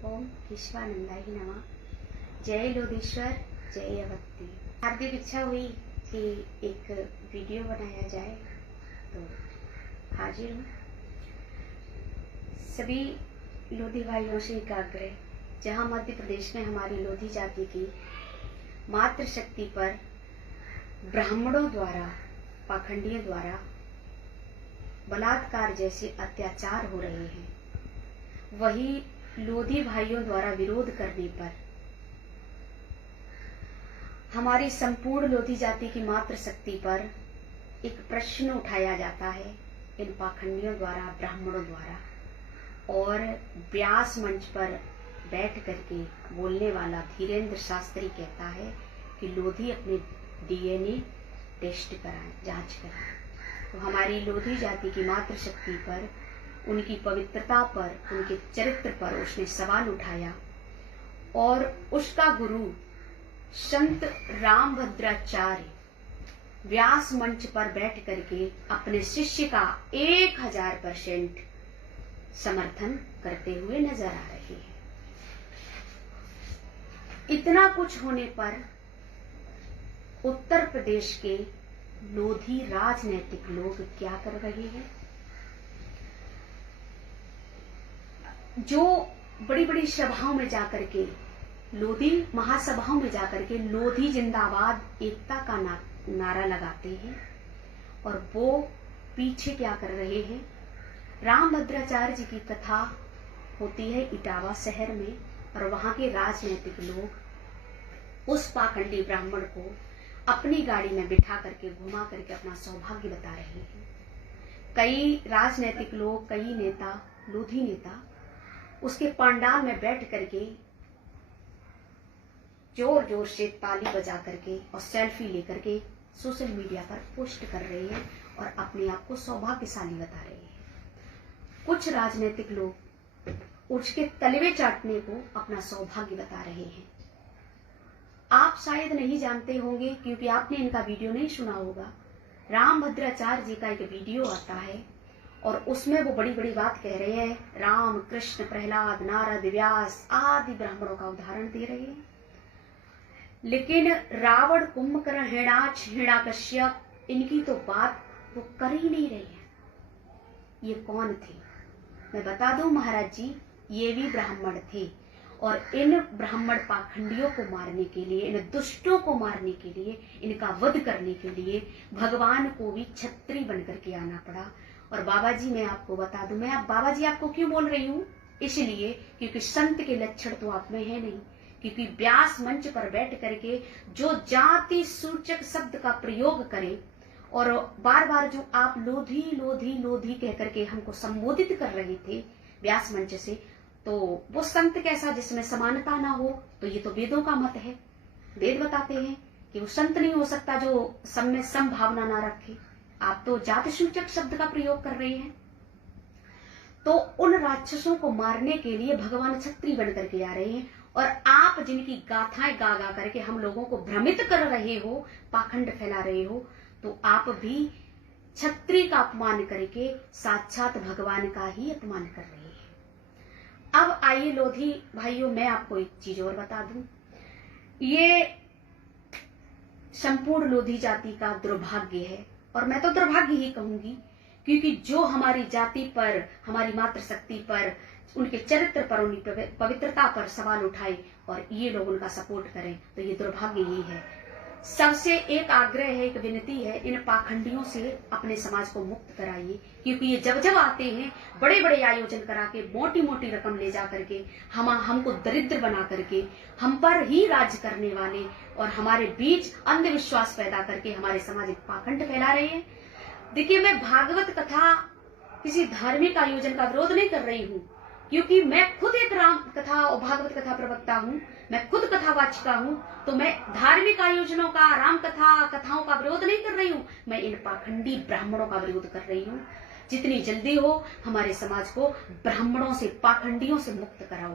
ओम विश्वानंदाय नमः। जय लोधेश्वर, जय अवंती। हार्दिक इच्छा हुई कि एक वीडियो बनाया जाए तो हाजिर हूँ। सभी लोधी भाइयों से एक आग्रह, जहाँ मध्य प्रदेश में हमारी लोधी जाति की मातृशक्ति पर ब्राह्मणों द्वारा, पाखंडियों द्वारा बलात्कार जैसे अत्याचार हो रहे हैं, वही लोधी भाइयों द्वारा विरोध करने पर हमारी संपूर्ण लोधी जाति की मातृशक्ति पर एक प्रश्न उठाया जाता है इन पाखंडियों द्वारा, ब्राह्मणों द्वारा। और व्यास मंच पर बैठ करके बोलने वाला धीरेन्द्र शास्त्री कहता है कि लोधी अपने डीएनए टेस्ट कराएं, जांच कराएं। तो हमारी लोधी जाति की मातृशक्ति पर, उनकी पवित्रता पर, उनके चरित्र पर उसने सवाल उठाया। और उसका गुरु संत रामभद्राचार्य व्यास मंच पर बैठ करके अपने शिष्य का 1000% समर्थन करते हुए नजर आ रहे हैं। इतना कुछ होने पर उत्तर प्रदेश के लोधी राजनैतिक लोग क्या कर रहे हैं? जो बड़ी बड़ी सभाओं में जाकर के, लोधी महासभाओं में जाकर के लोधी जिंदाबाद, एकता का नारा लगाते हैं, और वो पीछे क्या कर रहे हैं? रामभद्राचार्य जी की कथा होती है इटावा शहर में, और वहां के राजनैतिक लोग उस पाखंडी ब्राह्मण को अपनी गाड़ी में बिठा करके, घुमा करके अपना सौभाग्य बता रहे हैं। कई राजनैतिक लोग, कई नेता, लोधी नेता उसके पंडाल में बैठ करके जोर जोर से ताली बजा करके और सेल्फी लेकर के सोशल मीडिया पर पोस्ट कर रहे हैं और अपने आप को सौभाग्यशाली बता रहे हैं। कुछ राजनीतिक लोग उसके तलवे चाटने को अपना सौभाग्य बता रहे हैं। आप शायद नहीं जानते होंगे, क्योंकि आपने इनका वीडियो नहीं सुना होगा। रामभद्राचार्य जी का एक वीडियो आता है और उसमें वो बड़ी बड़ी बात कह रहे हैं। राम, कृष्ण, प्रहलाद, नारद, व्यास आदि ब्राह्मणों का उदाहरण दे रहे हैं। लेकिन रावण, कुंभकर्ण, हिरण्याक्ष, हिरण्यकश्यप, इनकी तो बात वो कर ही नहीं रहे हैं। ये कौन थे? मैं बता दूं महाराज जी, ये भी ब्राह्मण थे। और इन ब्राह्मण पाखंडियों को मारने के लिए, इन दुष्टों को मारने के लिए, इनका वध करने के लिए भगवान को भी छत्री बनकर के आना पड़ा। और बाबा जी, मैं आपको बता दूं, मैं बाबा जी आपको क्यों बोल रही हूँ? इसलिए क्योंकि संत के लक्षण तो आप में है नहीं। क्योंकि व्यास मंच पर बैठ करके जो जाति सूचक शब्द का प्रयोग करें और बार बार जो आप लोधी लोधी लोधी कह करके हमको संबोधित कर रहे थे व्यास मंच से, तो वो संत कैसा जिसमें समानता ना हो? तो ये तो वेदों का मत है। वेद बताते हैं कि वो संत नहीं हो सकता जो सब में संभावना ना रखे। आप तो जाति सूचक शब्द का प्रयोग कर रहे हैं। तो उन राक्षसों को मारने के लिए भगवान छत्री बन करके आ रहे हैं, और आप जिनकी गाथाएं गा गा करके हम लोगों को भ्रमित कर रहे हो, पाखंड फैला रहे हो, तो आप भी छत्री का अपमान करके साक्षात भगवान का ही अपमान कर रहे हैं। अब आइए लोधी भाइयों, मैं आपको एक चीज और बता दूं। ये संपूर्ण लोधी जाति का दुर्भाग्य है, और मैं तो दुर्भाग्य ही कहूंगी, क्योंकि जो हमारी जाति पर, हमारी मातृशक्ति पर, उनके चरित्र पर, उनकी पवित्रता पर सवाल उठाए और ये लोग उनका सपोर्ट करें, तो ये दुर्भाग्य ही है। सबसे एक आग्रह है, एक विनती है, इन पाखंडियों से अपने समाज को मुक्त कराइए। क्योंकि ये जब जब आते हैं बड़े बड़े आयोजन करा के, मोटी मोटी रकम ले जा करके हमको दरिद्र बना करके, हम पर ही राज्य करने वाले और हमारे बीच अंधविश्वास पैदा करके हमारे सामाजिक पाखंड फैला रहे हैं। देखिए, मैं भागवत कथा, किसी धार्मिक आयोजन का विरोध नहीं कर रही हूँ, क्योंकि मैं खुद एक राम कथा और भागवत कथा प्रवक्ता हूँ, मैं खुद कथावाचिका हूँ। तो मैं धार्मिक आयोजनों का, राम कथा, कथाओं का विरोध नहीं कर रही हूँ, मैं इन पाखंडी ब्राह्मणों का विरोध कर रही हूँ। जितनी जल्दी हो हमारे समाज को ब्राह्मणों से, पाखंडियों से मुक्त कराओ।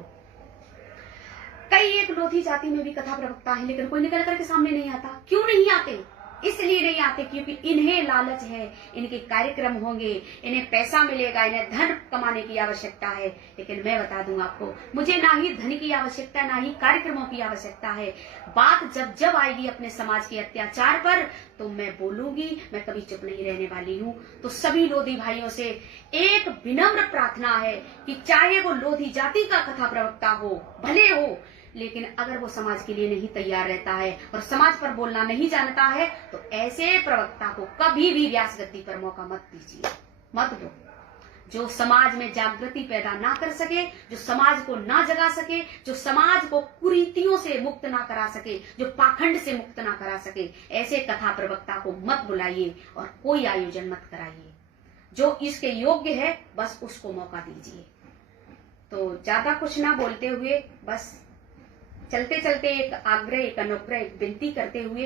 कई एक लोधी जाति में भी कथा प्रवक्ता है, लेकिन कोई निकल करके सामने नहीं आता। क्यों नहीं आते? इसलिए नहीं आते क्योंकि इन्हें लालच है, इनके कार्यक्रम होंगे, इन्हें पैसा मिलेगा, इन्हें धन कमाने की आवश्यकता है। लेकिन मैं बता दूं आपको, मुझे ना ही धन की आवश्यकता, ना ही कार्यक्रमों की आवश्यकता है। बात जब जब आएगी अपने समाज के अत्याचार पर तो मैं बोलूंगी, मैं कभी चुप नहीं रहने वाली हूं। तो सभी लोधी भाइयों से एक विनम्र प्रार्थना है कि चाहे वो लोधी जाति का कथा प्रवक्ता हो, भले हो, लेकिन अगर वो समाज के लिए नहीं तैयार रहता है और समाज पर बोलना नहीं जानता है तो ऐसे प्रवक्ता को कभी भी व्यास गद्दी पर मौका मत दीजिए, मत दो। जो समाज में जागृति पैदा ना कर सके, जो समाज को ना जगा सके, जो समाज को कुरीतियों से मुक्त ना करा सके, जो पाखंड से मुक्त ना करा सके, ऐसे कथा प्रवक्ता को मत बुलाइए और कोई आयोजन मत कराइए। जो इसके योग्य है बस उसको मौका दीजिए। तो ज्यादा कुछ ना बोलते हुए बस चलते चलते एक आग्रह, एक अनुग्रह, एक विनती करते हुए